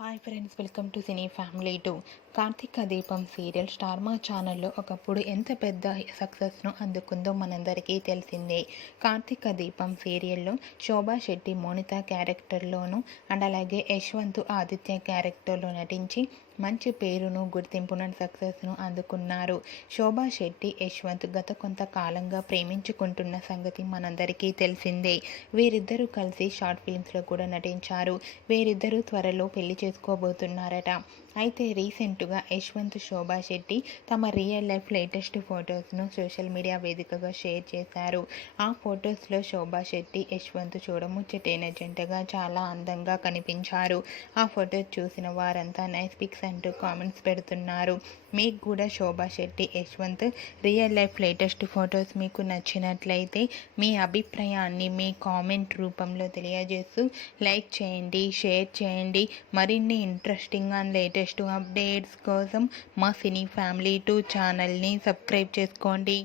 Hi friends, welcome to cine family 2. Karthika Deepam serial star మా ఛానల్లో ఒకప్పుడు ఎంత పెద్ద సక్సెస్ను అందుకుందో మనందరికీ తెలిసిందే. కార్తీక దీపం సీరియల్లో శోభా శెట్టి మోనిత క్యారెక్టర్లోను అండ్ అలాగే యశ్వంత్ ఆదిత్య క్యారెక్టర్లో నటించి మంచి పేరును గుర్తింపును సక్సెస్ను అందుకున్నారు. శోభా శెట్టి యశ్వంత్ గత కొంతకాలంగా ప్రేమించుకుంటున్న సంగతి మనందరికీ తెలిసిందే. వీరిద్దరూ కలిసి షార్ట్ ఫిల్మ్స్లో కూడా నటించారు. వీరిద్దరూ త్వరలో పెళ్లి చేసుకోబోతున్నారట. అయితే రీసెంట్గా యశ్వంత్ శోభా శెట్టి తమ రియల్ లైఫ్ లేటెస్ట్ ఫొటోస్ను సోషల్ మీడియా వేదికగా షేర్ చేశారు. ఆ ఫొటోస్లో శోభా శెట్టి యశ్వంత్ చూడముచ్చటైన జంటగా చాలా అందంగా కనిపించారు. ఆ ఫొటోస్ చూసిన వారంతా నైస్ పిక్స్ అంటూ కామెంట్స్ పెడుతున్నారు. మీకు కూడా Shobha Shetty Yashwanth real life latest photos మీకు నచ్చినట్లయితే మీ అభిప్రాయాన్ని మీ కామెంట్ రూపంలో తెలియజేస్తూ లైక్ చేయండి, షేర్ చేయండి. మరిన్ని ఇంట్రెస్టింగ్ అండ్ లేటెస్ట్ అప్డేట్స్ కోసం మా సినీ ఫ్యామిలీ 2 ఛానల్ని సబ్స్క్రైబ్ చేసుకోండి.